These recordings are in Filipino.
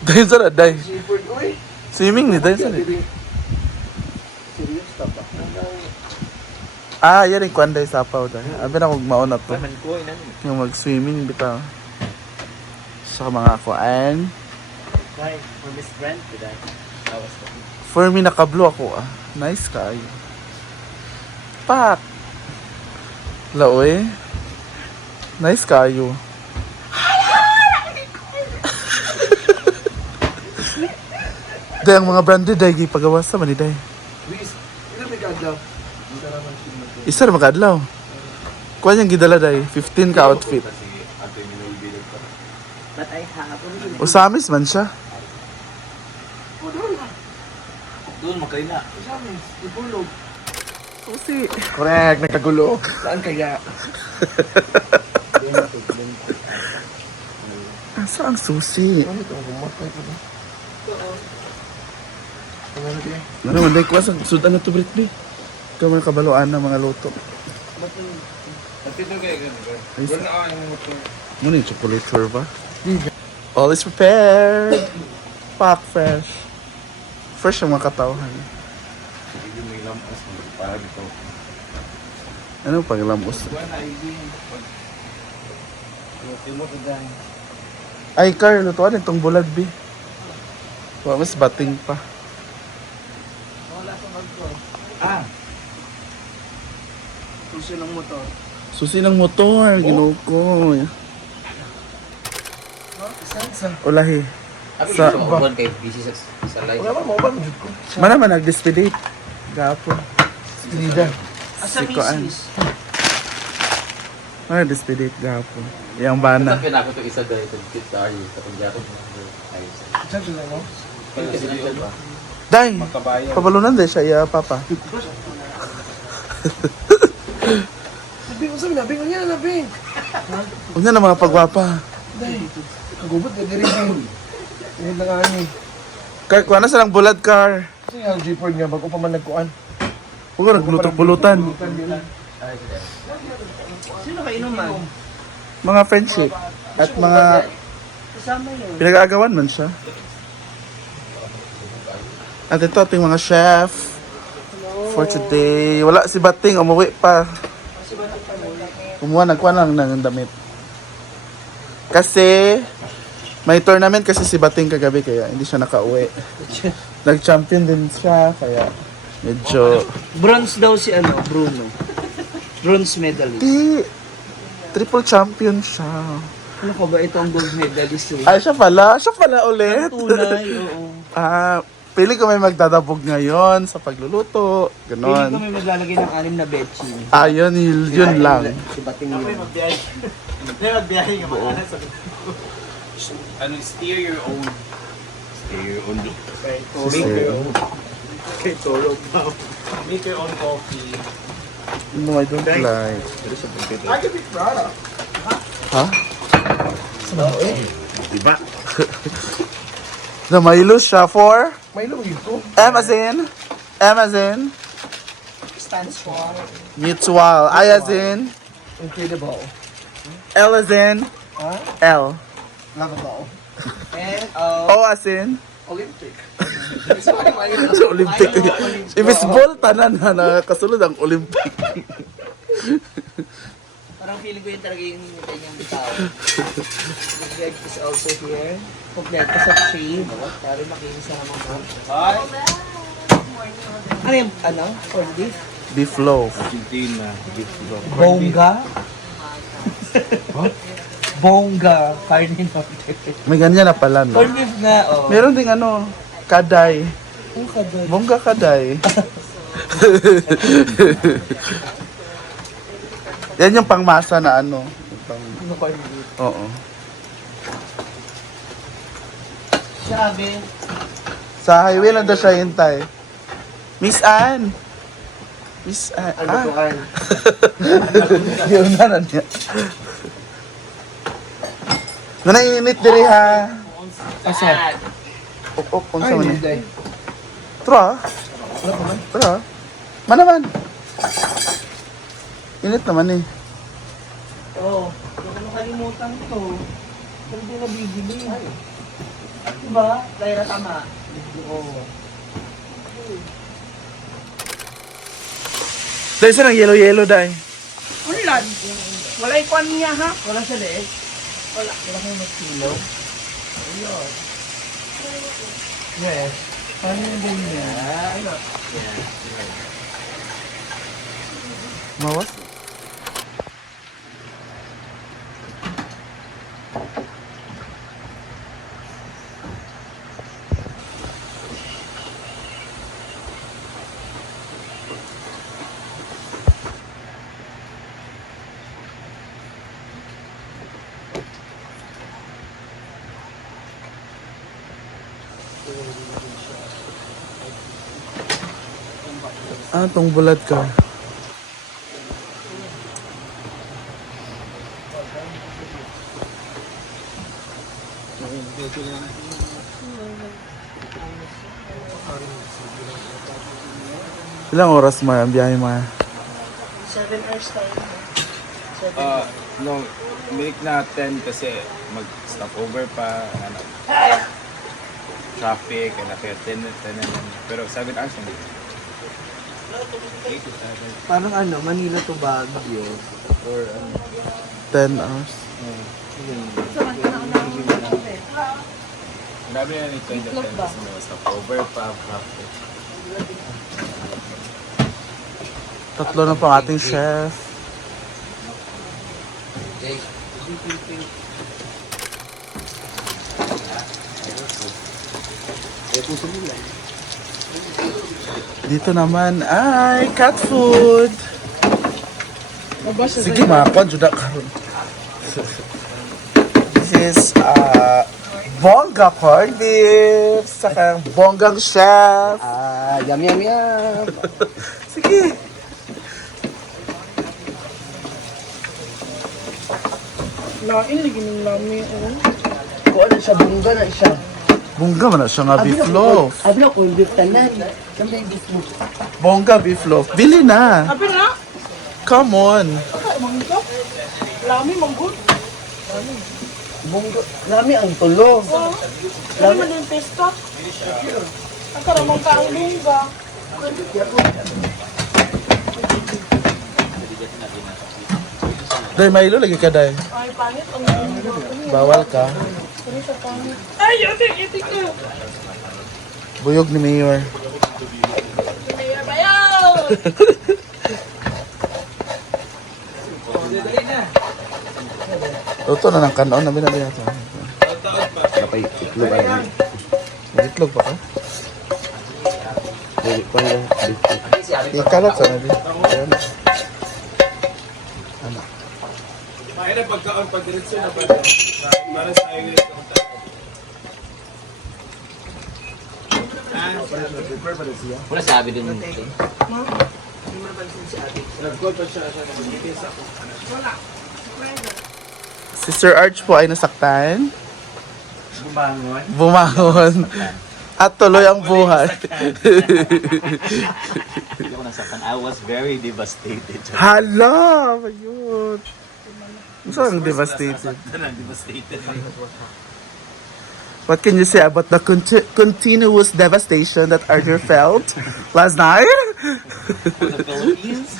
Dahil sa na, dahil. Seafood, uy. Swimming ni, dahil sa na. Serious ta ba? Ah, yan yung kwan dahil sapaw dahil. Abi na kong mauna to. Paman ko, ina. Yung mag-swimming, bitaw. Sa mga kuan. Hi, for Miss Brent today. That was the For me, nakablo ako ah. Nice kaayo. Pak! Laoy. Nice kaayo. Day, ang mga branded day, pagawas sa maniday. Luis, ito may kadlaw. Isa na makadlaw. Kuha niyang gidala day, 15 ka outfit. But I have. Usamis man siya. O, doon na. Doon, magkaila. Isami, ipulog. Susi. Correct, nagkagulo. Saan kaya? Asa ang susi? Ano ito? Bumatay ko na. Ano na diya? Ano man day, kuha sa sudan na to Britney. Ikaw mga kabaluan ng mga luto. Napito kayo ganun. Ay, Doon na ako yung motor. Muna yung chocolate churba. All is prepared. Pack fresh. Fresh ang mga katawhan. Hindi may lampas mo. Para dito. Ano pang lamos? Buwan na, hindi. Timo ko dyan. Ay, Carl, lutuan itong bulag, B. Wala, mas bating pa. Wala sa magko. Ah! Susi ng motor. Susi ng motor, ginuko. Sa? Ulahi. Sa Sa- buwan kay busy sa live. Wala ba mo ba? Medyo ko. Mana man nag-dispedate. Gapon. Lida. Si Koan. Mana dispedate gapon. Yang bana. Sabi na ako ito isa dahil ito tayo sa pagjakot mo. Ayos. Saan sila mo? Kasi dito ba? Day, Makabayan. pabalunan din siya, iya, papa. Bing, sabi na, Bing, ano na, Bing? Unya na mga pagwapa. Day, kagubot na diri, Bing. Ngayon na nga ni. Car, kuha na sa lang bulad, car. Kasi ang G-Ford nga, bago pa man nagkuan. Huwag ko nagluto-pulutan. Sino kayo naman? Mga friendship. At mga Kasama yun. pinag-aagawan man siya. At ito ating mga chef for today. Wala si Bating, umuwi pa. Nagkuha lang ng damit. Kasi may tournament kasi si Bating kagabi kaya hindi siya nakauwi. Nag-champion din siya kaya medyo Bronze daw si Bruno. Bronze medalist. triple champion siya. Ano ka ba ito ang gold medalist eh? Ay, siya pala ulit. Tunay, oo. Pili ko may magdadabog ngayon sa pagluluto. Pili Ganon. ko may maglalagay ng 6 na betchin. Yun lang. Si Bating yun. Magbiyahe nga mga anak sa ano, steer your own. Steer your own. Make your own. Kay Toro pa. Make your own coffee. No, I don't like. I can be proud. Ha? Diba? Na Milo siya for May lumagin ko. Amazon, Stands for mutual, I as in, Incredible. L as in, Ha? L, Lovable. and O as in, Olympic. sa Olympic. Si Miss Ball, tanan na nakasunod ang Olympic. parang feeling ko yun talaga yung kanyang tao. The bed is also here. Kompleto sa shave. Para makinis sa mga mo. Ano yung, for beef? Beef loaf. Argentina. Bongga? Bongga. Carne norte. May ganyan na pala, no? Corn beef nga, oh. Meron ding kaday. Ang kadal. Bongga kaday. Yan yung pangmasa na ano. Ano corn beef? Oo. Sabi, Sa highway lang daw siya hintay. Miss Ann! Miss Ann. Lutuan. Yun na niya. Nanainit diri ha. Asa? Op, kung Ay, sa man. hindi. Tra. Wala pa man. Tra. Manaman. Init naman eh. oh, huwag mo nakalimutan to. Pero di nabibili. Diba? Lyra, tama. Oo. Dahil sa nang yellow-yellow dahil. Ulan. Wala ikuan niya ha. Wala siya leeg? Wala. Wala kang mag-kilo? Ayun. Yes. Paano yung ganyan? Mawas? Ah, tong bulad ka. Ilang oras mo ang biyahe mo? 7 hours tayo. No, make na 10 kasi mag-stop over pa, ano, traffic, and kaya 10 na. Pero 7 hours na dito. 8 to 7. Parang ano, Manila to Baguio. Or ano. 10 hours. Grabe na nito yung 10 kasi mag-stop over pa, traffic. Tatlo na pang ating chef. Dito naman ay cat food. Sige, makakon jud na karon. This is bongga corned beef saka bonggang chef. Yum, yum, yum. Sige. Lain lagi ng lami. Oh. Kung ano siya, bungga na siya. Bongga man na siya nga beef loaf. Abi na ko yung beef tanan. Kami yung beef mo. Bongga beef loaf. Bili na. Abi na. Come on. Ay, manggap. Lami, manggap. Bungga. Lami ang tulo. Oh. Lami man yung pesta. Ang karamang ka ang lungga. Day, Milo lagi ka, Day. Ay, pangit ang lungga. Bawal ka. Ano sa pangit? Ay, yatik ko. Buyog ni Mayor. Mayor bayaw. Luto na ng kanon na binali natin. Kapay, itlog ano. Magitlog pa ka? Balik pa lang. Ikalat sa nabi. Ayan. Kaya na pagkaon pag diretso na pa para sa iyo ito. Wala sabi din mo ito. Nag-call pa siya sa nag-itis ako. Sister Arch po ay nasaktan. Bumangon. Bumangon. At tuloy ang buhay. Hindi ako nasaktan. I was very devastated. Hala! Ayun. Saan devastated? Devastated. What can you say about the continuous devastation that Arthur felt last night? For the Philippines.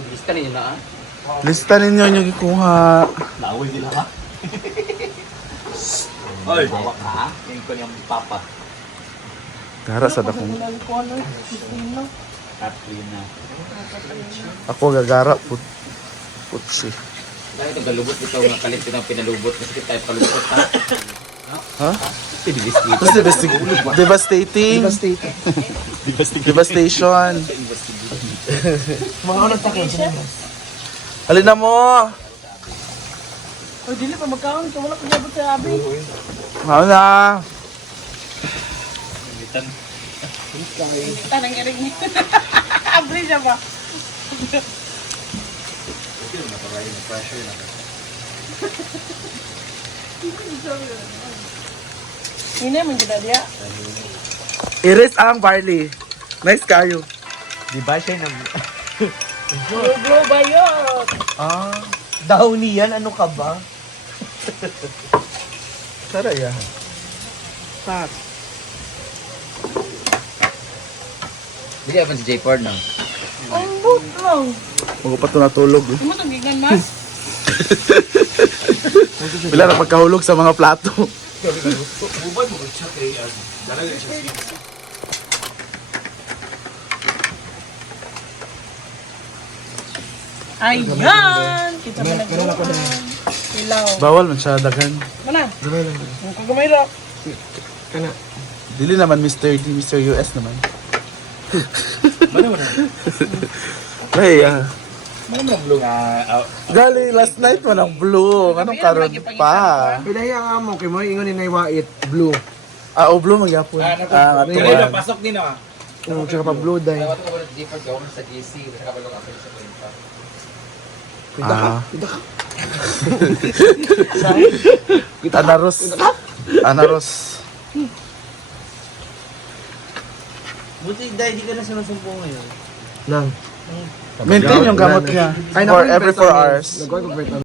Lista ninyo na ah. Lista ninyo yung ikuha. Naaway nila ka. Oy! Hawak ka ha? Yung ko niyang papa. Gara sa dakong. Katrina. Ako gagara. Putsi. Dahil itong galubot ito, mga kalit ito ang pinalubot. Kasi kita tayo palubot ha. Ha? Devastated. Tapos devastating. Devastation. Mga unang takot siya. Halin na mo. Ay, dili pa magkaon. So, wala pagkabot sa abi. Ano na? Tanang garing niya. Abli siya ba? Hindi man dyan dia. Iris ang barley. Nice kayo. Di ba siya nang... Glow bayot. Ah. Downy yan, ano ka ba? Tara ya. Pat. Hindi ka pa si J. Ford, no? Ang boot lang. Huwag pa ito natulog. Eh. Hindi mo tagigan, mas. Bila na pagkahulog sa mga plato. Ubad mo siya kay dalaga siya. Ayan! Kita mo nagluan. Ilaw. Bawal man siya daghan. Mana? Gamay lang. Ang kagamay ra. Kana. Dili naman Mr. D, Mr. US naman. Mana man? Ay, ah. Mana man blue nga Gali, last night mo ng blue. Anong karon pa? Pinahiya nga mo, kay mo ingon ni white, blue. Ah, o blue magyapon. Ah, ato Kaya ba? na pasok din ah. Tsaka pa blue dye. Dapat ko ba J. Ford gawin sa GC? Nakabalong ako sa kwenta. Ah. Anaros. Anaros. Buti dahil di ka na sinusumpo ngayon. Nang. Maintain yung gamot niya. Ay, For naku, every 4 vitamins. hours. Nagkuhan ko vitamins.